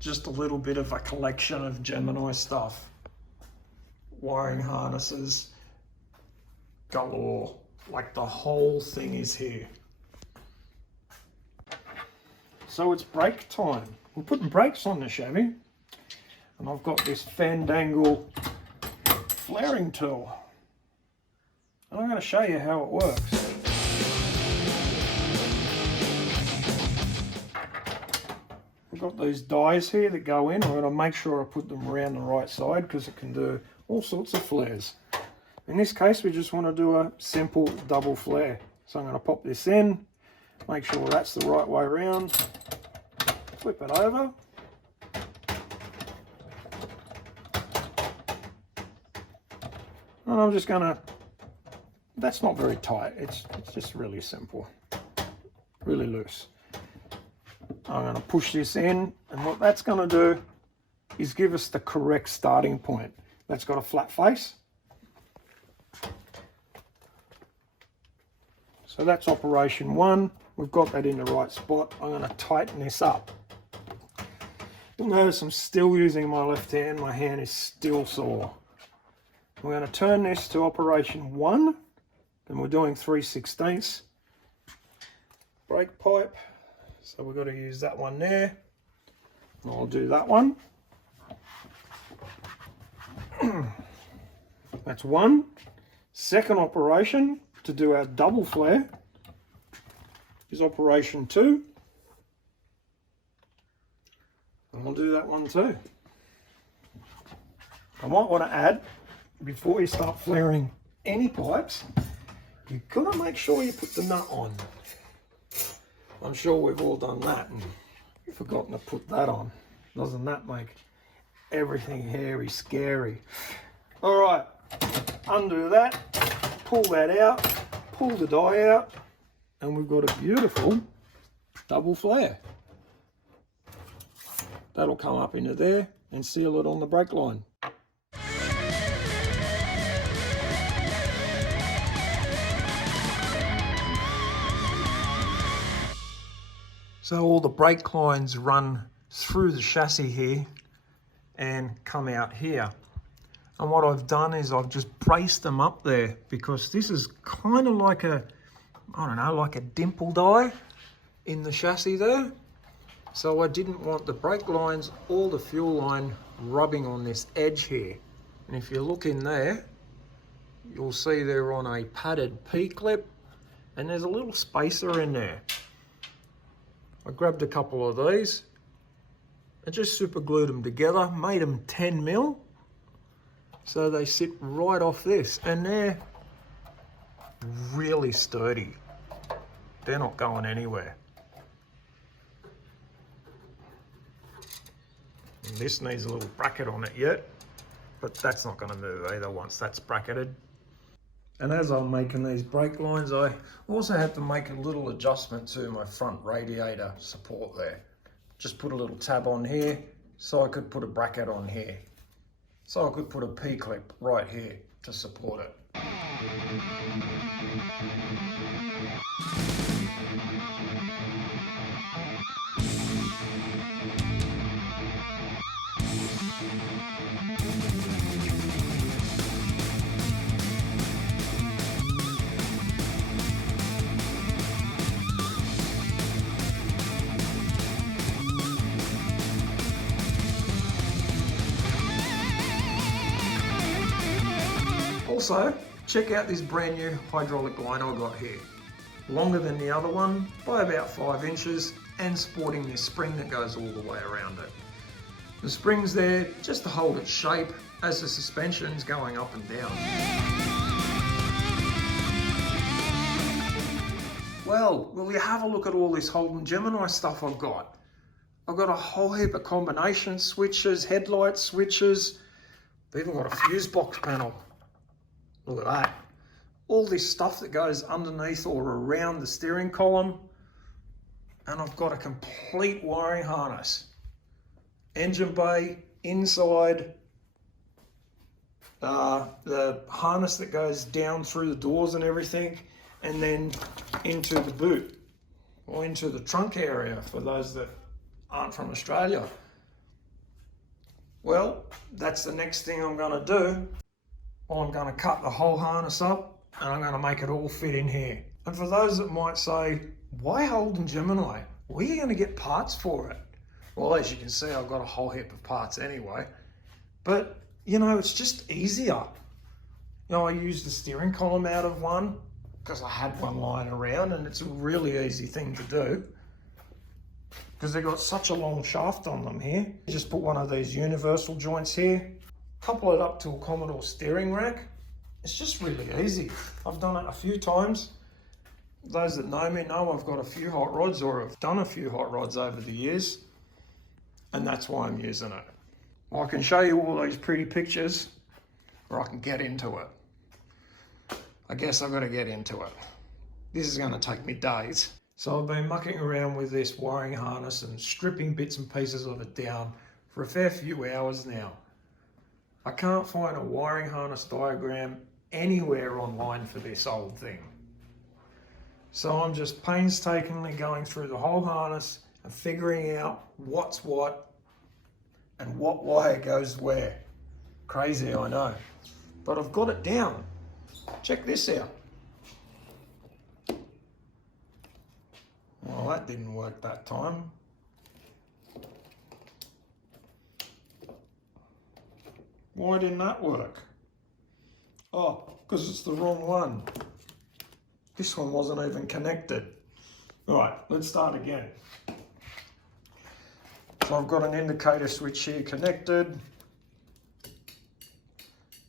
just a little bit of a collection of Gemini stuff. Wiring harnesses galore, like the whole thing is here. So it's brake time. We're putting brakes on the Chevy, and I've got this Fandangle flaring tool. And I'm going to show you how it works. I've got these dies here that go in. I'm going to make sure I put them around the right side because it can do all sorts of flares. In this case, we just want to do a simple double flare. So I'm going to pop this in, make sure that's the right way around, flip it over. And I'm just going to, that's not very tight, it's just really simple, really loose. I'm going to push this in, and what that's going to do is give us the correct starting point. That's got a flat face. So that's operation 1. We've got that in the right spot. I'm going to tighten this up. You'll notice I'm still using my left hand. My hand is still sore. We're going to turn this to operation 1, and we're doing 3/16. Brake pipe. So we've got to use that one there. And I'll do that one. That's 1. Second operation to do our double flare is operation 2. And we'll do that one too. I might want to add, before you start flaring any pipes, you've got to make sure you put the nut on. I'm sure we've all done that and forgotten to put that on. Doesn't that make everything hairy, scary? All right, undo that, pull that out, pull the die out, and we've got a beautiful double flare. That'll come up into there and seal it on the brake line. So all the brake lines run through the chassis here and come out here. And what I've done is I've just braced them up there because this is kind of like a, I don't know, like a dimple die in the chassis there. So I didn't want the brake lines or the fuel line rubbing on this edge here. And if you look in there, you'll see they're on a padded P-clip and there's a little spacer in there. I grabbed a couple of these and just super glued them together, made them 10 mil. So they sit right off this and they're really sturdy. They're not going anywhere. And this needs a little bracket on it yet, but that's not going to move either once that's bracketed. And as I'm making these brake lines, I also had to make a little adjustment to my front radiator support there. Just put a little tab on here so I could put a bracket on here. So I could put a P-clip right here to support it. Also, check out this brand new hydraulic line I got here. Longer than the other one by about 5 inches and sporting this spring that goes all the way around it. The spring's there just to hold its shape as the suspension's going up and down. Well, will you have a look at all this Holden Gemini stuff I've got? I've got a whole heap of combination switches, headlight switches. I've even got a fuse box panel. Look at that. All this stuff that goes underneath or around the steering column. And I've got a complete wiring harness. Engine bay, inside, the harness that goes down through the doors and everything, and then into the boot, or into the trunk area for those that aren't from Australia. Well, that's the next thing I'm going to do. I'm going to cut the whole harness up and I'm going to make it all fit in here. And for those that might say, why Holden Gemini? Where are you going to get parts for it? Well, as you can see, I've got a whole heap of parts anyway. But, you know, it's just easier. You know, I used the steering column out of one because I had one lying around, and it's a really easy thing to do because they've got such a long shaft on them here. You just put one of these universal joints here, couple it up to a Commodore steering rack. It's just really easy. I've done it a few times. Those that know me know I've got a few hot rods, or have done a few hot rods over the years, and that's why I'm using it. Well, I can show you all these pretty pictures, or I can get into it. I guess I've got to get into it. This is going to take me days. So I've been mucking around with this wiring harness and stripping bits and pieces of it down for a fair few hours now. I can't find a wiring harness diagram anywhere online for this old thing. So I'm just painstakingly going through the whole harness and figuring out what's what and what wire goes where. Crazy, I know, but I've got it down. Check this out. Well, that didn't work that time. Why didn't that work? Oh, because it's the wrong one. This one wasn't even connected. All right, let's start again. So I've got an indicator switch here connected.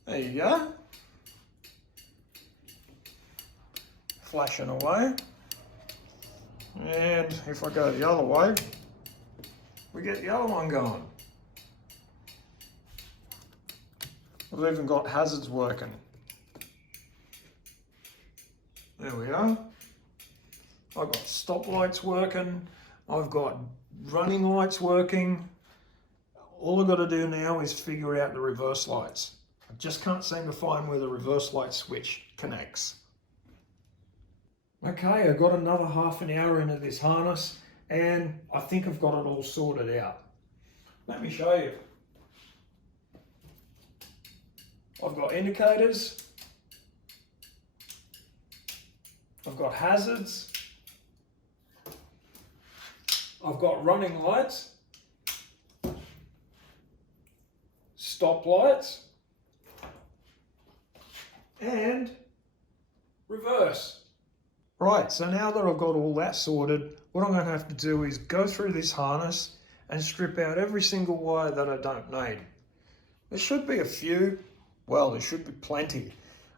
There you go. Flashing away. And if I go the other way, we get the other one going. I've even got hazards working. There we are. I've got stop lights working. I've got running lights working. All I've got to do now is figure out the reverse lights. I just can't seem to find where the reverse light switch connects. Okay, I've got another half an hour into this harness and I think I've got it all sorted out. Let me show you. I've got indicators. I've got hazards. I've got running lights. Stop lights. And reverse. Right, so now that I've got all that sorted, what I'm going to have to do is go through this harness and strip out every single wire that I don't need. There should be a few. Well, there should be plenty.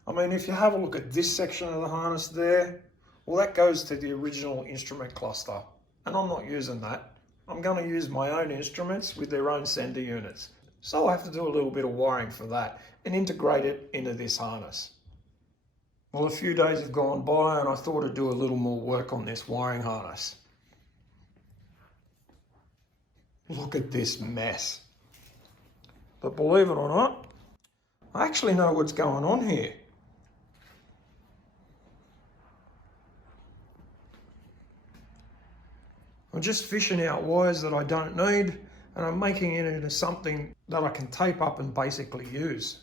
I mean, if you have a look at this section of the harness there, well, that goes to the original instrument cluster. And I'm not using that. I'm going to use my own instruments with their own sender units. So I have to do a little bit of wiring for that and integrate it into this harness. Well, a few days have gone by and I thought I'd do a little more work on this wiring harness. Look at this mess. But believe it or not, I actually know what's going on here. I'm just fishing out wires that I don't need and I'm making it into something that I can tape up and basically use.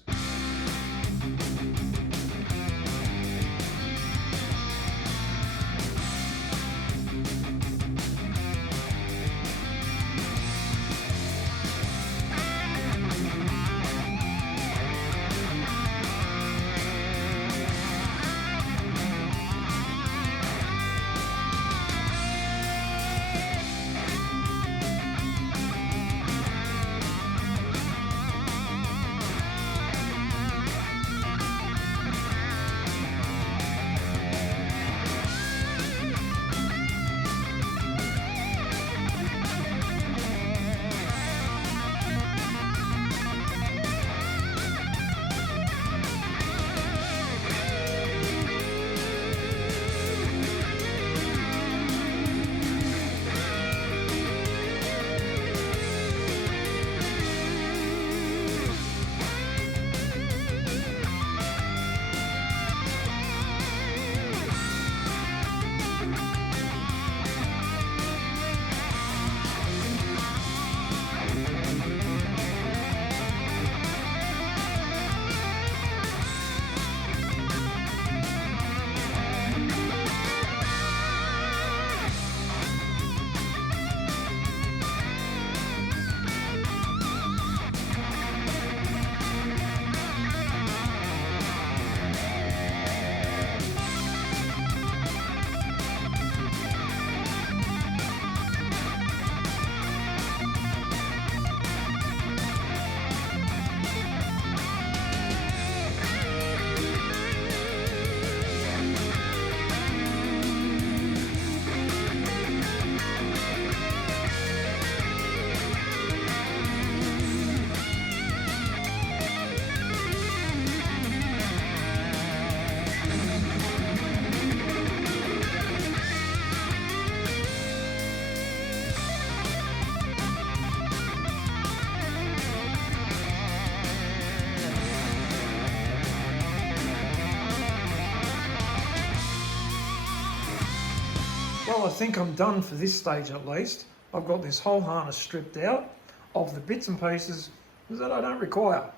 I think I'm done for this stage at least. I've got this whole harness stripped out of the bits and pieces that I don't require.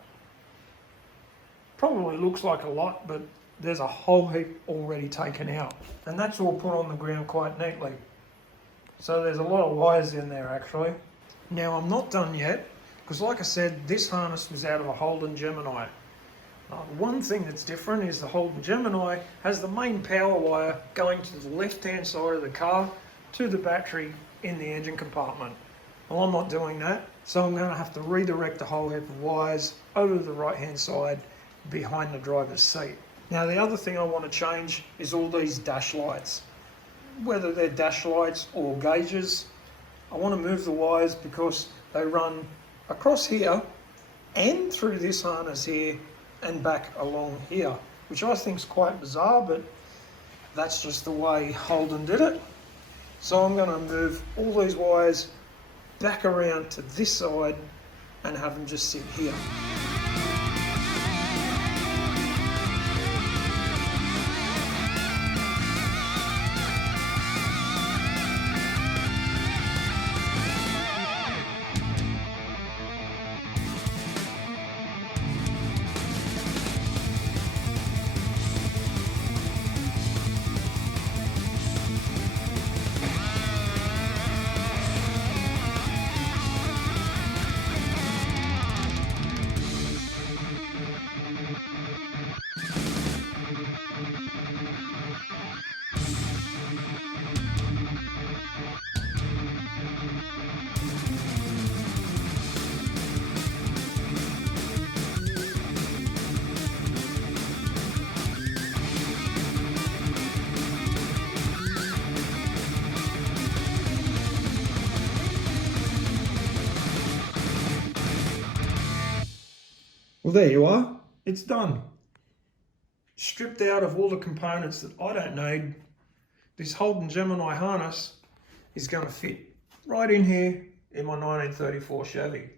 Probably looks like a lot, but there's a whole heap already taken out. And that's all put on the ground quite neatly. So there's a lot of wires in there actually. Now I'm not done yet, because like I said, this harness was out of a Holden Gemini. One thing that's different is the Holden Gemini has the main power wire going to the left-hand side of the car to the battery in the engine compartment. Well, I'm not doing that, so I'm going to have to redirect the whole heap of wires over to the right-hand side behind the driver's seat. Now, the other thing I want to change is all these dash lights. Whether they're dash lights or gauges, I want to move the wires because they run across here and through this harness here and back along here, which I think is quite bizarre, but that's just the way Holden did it. So I'm going to move all these wires back around to this side and have them just sit here. Well, there you are. It's done. Stripped out of all the components that I don't need, this Holden Gemini harness is going to fit right in here in my 1934 Chevy.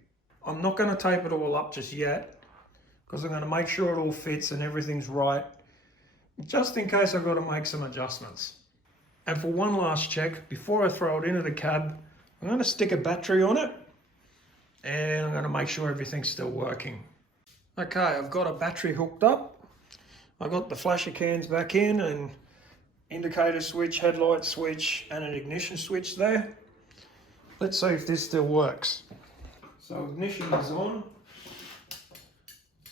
I'm not going to tape it all up just yet because I'm going to make sure it all fits and everything's right, just in case I've got to make some adjustments. And for one last check, before I throw it into the cab, I'm going to stick a battery on it and I'm going to make sure everything's still working. Okay, I've got a battery hooked up. I've got the flasher cans back in and indicator switch, headlight switch and an ignition switch there. Let's see if this still works. So ignition is on.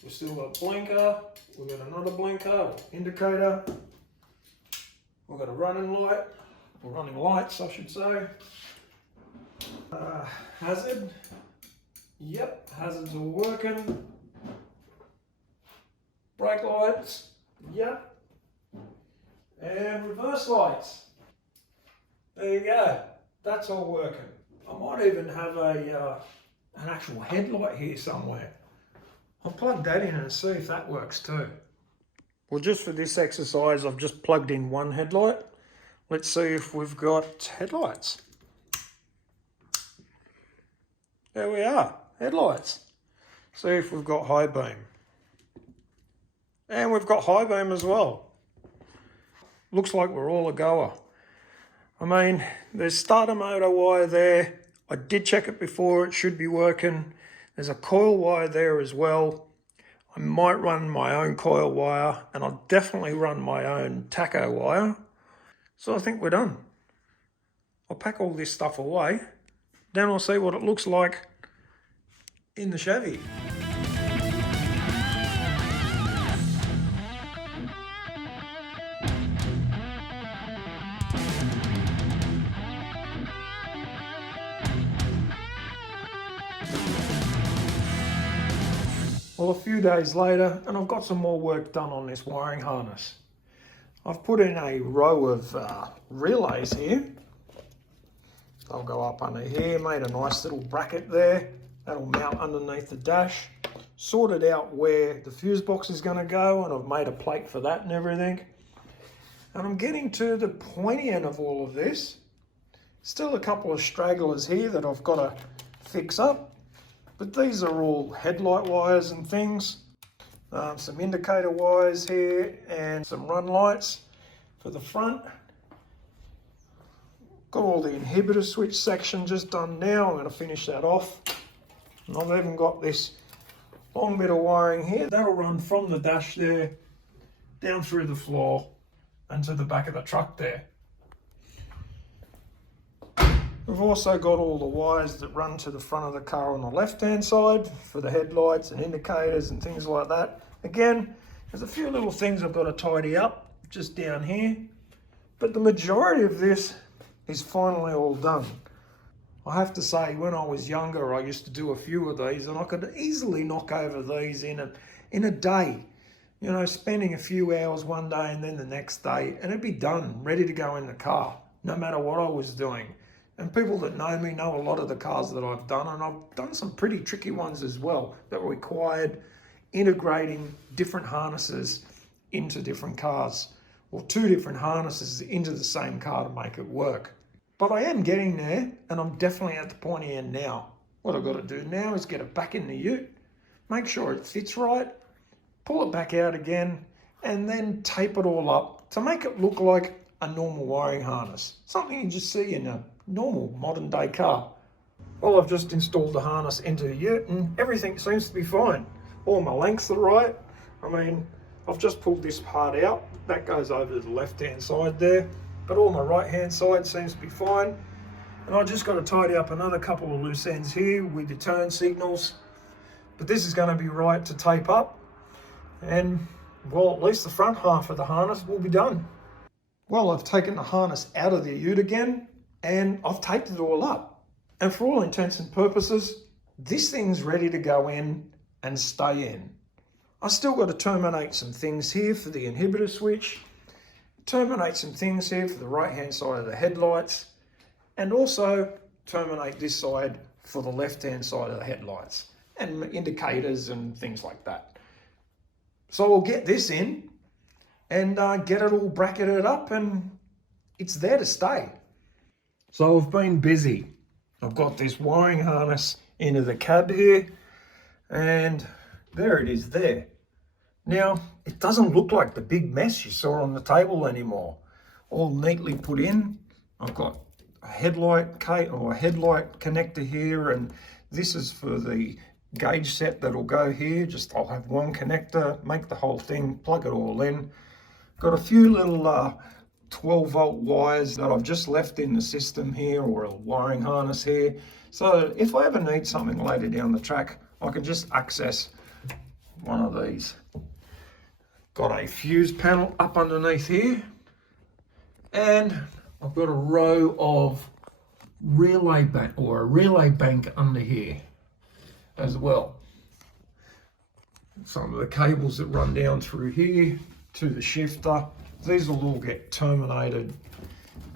We've still got blinker. We've got another blinker, indicator. We've got a running light, or running lights I should say. Hazard. Yep, hazards all working. Brake lights, yep, and reverse lights. There you go, that's all working. I might even have an actual headlight here somewhere. I'll plug that in and see if that works too. Well, just for this exercise, I've just plugged in one headlight. Let's see if we've got headlights. There we are, headlights. See if we've got high beam. And we've got high beam as well. Looks like we're all a goer. I mean, there's starter motor wire there. I did check it before, it should be working. There's a coil wire there as well. I might run my own coil wire and I'll definitely run my own taco wire. So I think we're done. I'll pack all this stuff away. Then I'll see what it looks like in the Chevy. Well, a few days later, and I've got some more work done on this wiring harness. I've put in a row of relays here. They'll go up under here, made a nice little bracket there. That'll mount underneath the dash. Sorted out where the fuse box is going to go, and I've made a plate for that and everything. And I'm getting to the pointy end of all of this. Still a couple of stragglers here that I've got to fix up. But these are all headlight wires and things. Some indicator wires here and some run lights for the front. Got all the inhibitor switch section just done now. I'm going to finish that off. And I've even got this long bit of wiring here. That'll run from the dash there, down through the floor, and to the back of the truck there. We've also got all the wires that run to the front of the car on the left-hand side for the headlights and indicators and things like that. Again, there's a few little things I've got to tidy up just down here, but the majority of this is finally all done. I have to say, when I was younger, I used to do a few of these, and I could easily knock over these in a day. You know, spending a few hours one day and then the next day, and it'd be done, ready to go in the car, no matter what I was doing. And people that know me know a lot of the cars that I've done, and I've done some pretty tricky ones as well that required integrating different harnesses into different cars, or two different harnesses into the same car to make it work. But I am getting there, and I'm definitely at the pointy end now. What I've got to do now is get it back in the ute, make sure it fits right, pull it back out again, and then tape it all up to make it look like a normal wiring harness. Something you just see in a normal modern day car. Well, I've just installed the harness into the ute and everything seems to be fine. All my lengths are right. I mean, I've just pulled this part out. That goes over to the left-hand side there. But all my right-hand side seems to be fine. And I just got to tidy up another couple of loose ends here with the turn signals. But this is going to be right to tape up. And, well, at least the front half of the harness will be done. Well, I've taken the harness out of the ute again, and I've taped it all up. And for all intents and purposes, this thing's ready to go in and stay in. I still got to terminate some things here for the inhibitor switch, terminate some things here for the right-hand side of the headlights, and also terminate this side for the left-hand side of the headlights, and indicators and things like that. So I'll get this in and get it all bracketed up, and it's there to stay. So I've been busy. I've got this wiring harness into the cab here, and there it is there. Now, it doesn't look like the big mess you saw on the table anymore. All neatly put in. I've got a headlight connector here, and this is for the gauge set that'll go here. Just I'll have one connector, make the whole thing, plug it all in. Got a few little 12 volt wires that I've just left in the system here, or a wiring harness here. So if I ever need something later down the track, I can just access one of these. Got a fuse panel up underneath here, and I've got a row of relay bank under here as well. Some of the cables that run down through here to the shifter, these will all get terminated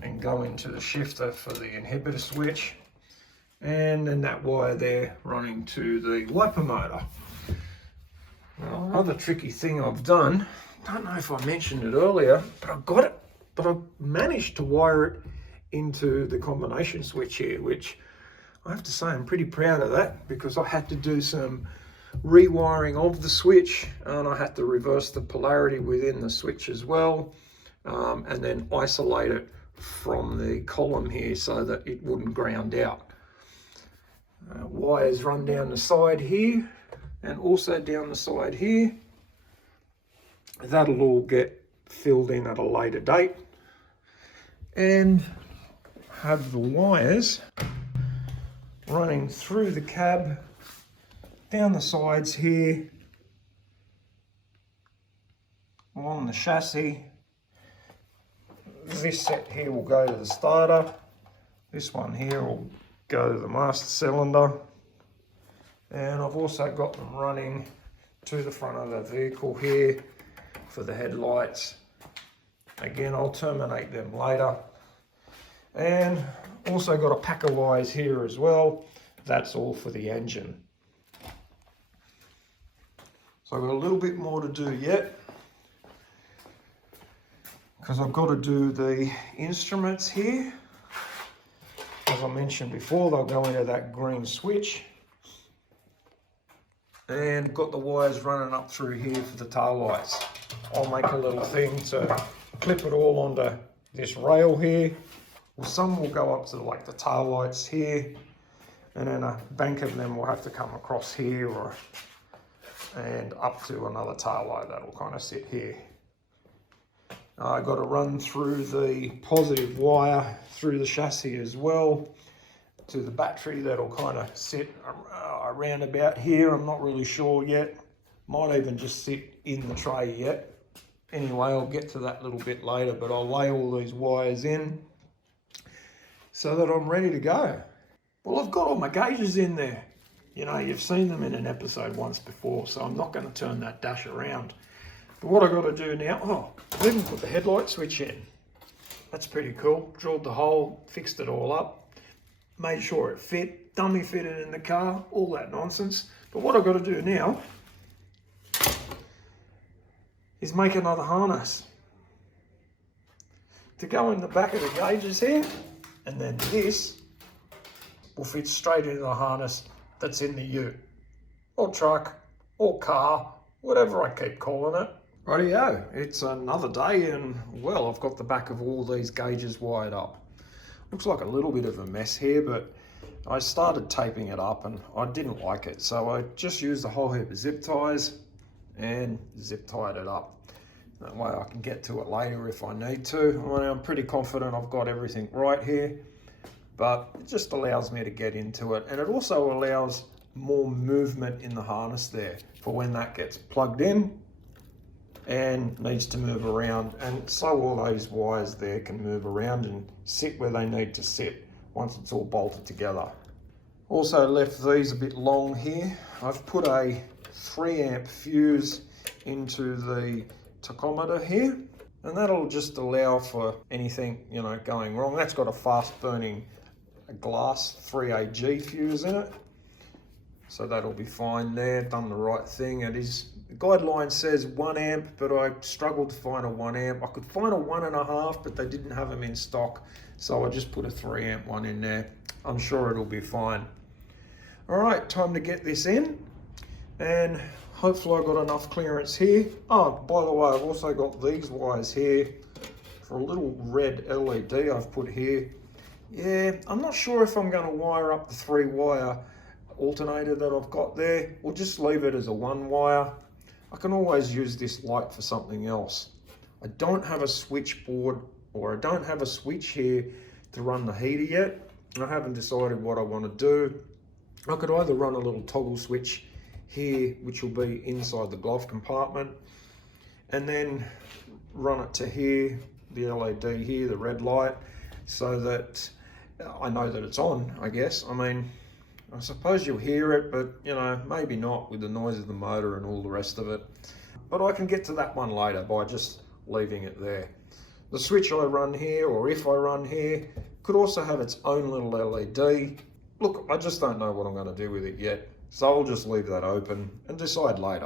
and go into the shifter for the inhibitor switch, and then that wire there running to the wiper motor. Now, another tricky thing I've done, don't know if I mentioned it earlier, but I've got it, but I've managed to wire it into the combination switch here, which I have to say I'm pretty proud of that, because I had to do some rewiring of the switch, and I had to reverse the polarity within the switch as well, and then isolate it from the column here so that it wouldn't ground out. Wires run down the side here and also down the side here. That'll all get filled in at a later date, and have the wires running through the cab, down the sides here, along the chassis. This set here will go to the starter. This one here will go to the master cylinder. And I've also got them running to the front of the vehicle here for the headlights. Again, I'll terminate them later. And also got a pack of wires here as well. That's all for the engine. So I've got a little bit more to do yet, because I've got to do the instruments here. As I mentioned before, they'll go into that green switch. And got the wires running up through here for the tail lights. I'll make a little thing to clip it all onto this rail here, Some will go up to like the tail lights here, and then a bank of them will have to come across here and up to another tail light that'll kind of sit here. I've got to run through the positive wire through the chassis as well to the battery that'll kind of sit around about here. I'm not really sure yet. Might even just sit in the tray yet. Anyway, I'll get to that a little bit later, but I'll lay all these wires in so that I'm ready to go. Well, I've got all my gauges in there. You know, you've seen them in an episode once before, so I'm not going to turn that dash around. But what I've got to do now, I've even put the headlight switch in. That's pretty cool. Drilled the hole, fixed it all up, made sure it fit, dummy fitted in the car, all that nonsense. But what I've got to do now is make another harness to go in the back of the gauges here, and then this will fit straight into the harness that's in the ute, or truck, or car, whatever I keep calling it. Rightio, it's another day, and well, I've got the back of all these gauges wired up. Looks like a little bit of a mess here, but I started taping it up and I didn't like it, so I just used a whole heap of zip ties and zip tied it up. That way I can get to it later if I need to. I mean, I'm pretty confident I've got everything right here, but it just allows me to get into it, and it also allows more movement in the harness there for when that gets plugged in and needs to move around, and so all those wires there can move around and sit where they need to sit once it's all bolted together. Also left these a bit long here. I've put a 3 amp fuse into the tachometer here, and that'll just allow for anything, you know, going wrong. That's got a fast burning glass 3AG fuse in it, so that'll be fine there. Done the right thing. It is, the guideline says 1 amp, but I struggled to find a 1 amp. I could find a 1.5, but they didn't have them in stock, so I just put a 3 amp one in there. I'm sure it'll be fine. All right, time to get this in, and hopefully I've got enough clearance here. Oh, by the way, I've also got these wires here for a little red LED I've put here. Yeah, I'm not sure if I'm going to wire up the 3-wire alternator that I've got there, or just leave it as a 1-wire. I can always use this light for something else. I don't have a switchboard, or I don't have a switch here to run the heater yet. I haven't decided what I want to do. I could either run a little toggle switch here, which will be inside the glove compartment, and then run it to here, the LED here, the red light, so that I know that it's on, I guess. I mean, I suppose you'll hear it, but you know, maybe not with the noise of the motor and all the rest of it. But I can get to that one later by just leaving it there. The switch I run here, or if I run here, could also have its own little LED. Look, I just don't know what I'm going to do with it yet, so I'll just leave that open and decide later.